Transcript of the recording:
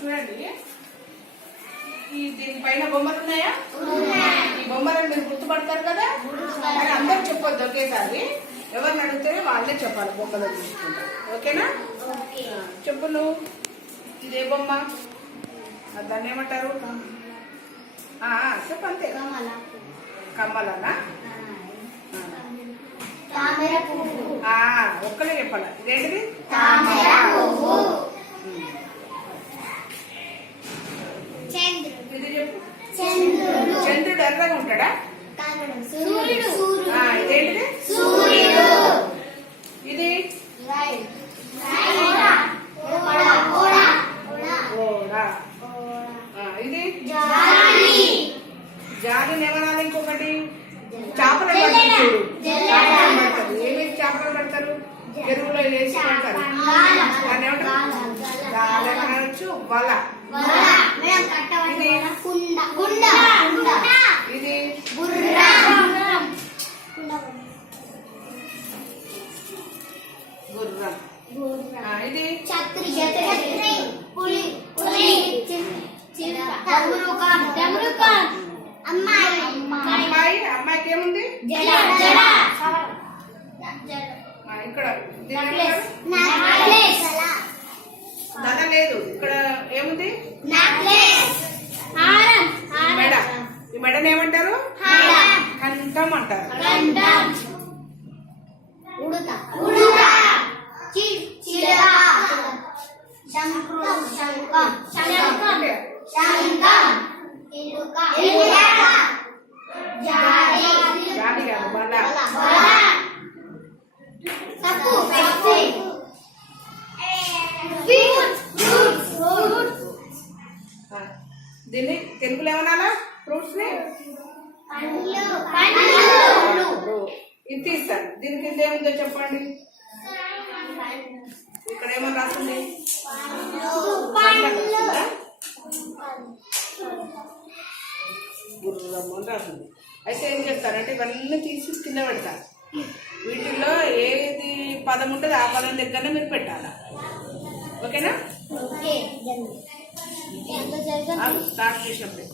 చూడండి, ఈ దీనిపైన బొమ్మలు ఉన్నాయా? ఈ బొమ్మలను మీరు గుర్తుపడతారు కదా, కానీ అందరు చెప్పొద్దు ఒకేసారి. ఎవరిని అడిగితే వాళ్ళే చెప్పాలి బొమ్మలు చూసుకుంటా. ఓకేనా? చెప్పు నువ్వు, ఇదే బొమ్మ, దాన్ని ఏమంటారు? చెప్పు అంతే. కమలనా? ఒక్కలే చెప్పాలి. ఇదేంటిది? ఇది చెప్పు. చంద్రుడు ఎర్రగా ఉంటాడా? ఇదేంటిది? ఇది ఇది జాలిని ఏమనాలి? ఇంకొకటి చేపలు పడతారు. చేపలు పడతారు. ఏమేమి చేపలు పడతారు? ఎరువులో వేసి పడతారు. దాన్ని ఏమంటారు? అనొచ్చు వల. ఇది గుర్రం. ఇది అమ్మాయి. అమ్మాయికి ఏముంది? ఇక్కడ ధన లేదు. ఇక్కడ ఏముంది? మెడ. ఈ మెడని ఏమంటారు? కంఠం అంటారు. జాతి కాదు, బల. దీన్ని తెలుగులో ఏమనాలా? ఫ్రూట్స్ ని ఇది తీస్తాను. దీని కింద ఏముందో చెప్పండి. ఇక్కడ ఏమని రాస్తుంది? గుర్రం అని రాస్తుంది. అయితే ఏం చెప్తారంటే ఇవన్నీ తీసి కింద పెడతారు. వీటిల్లో ఏది పదం ఉంటుంది ఆ పదం దగ్గరనే మీరు పెట్టాలా. ఓకేనా? స్టార్ట్ చేసినప్పుడు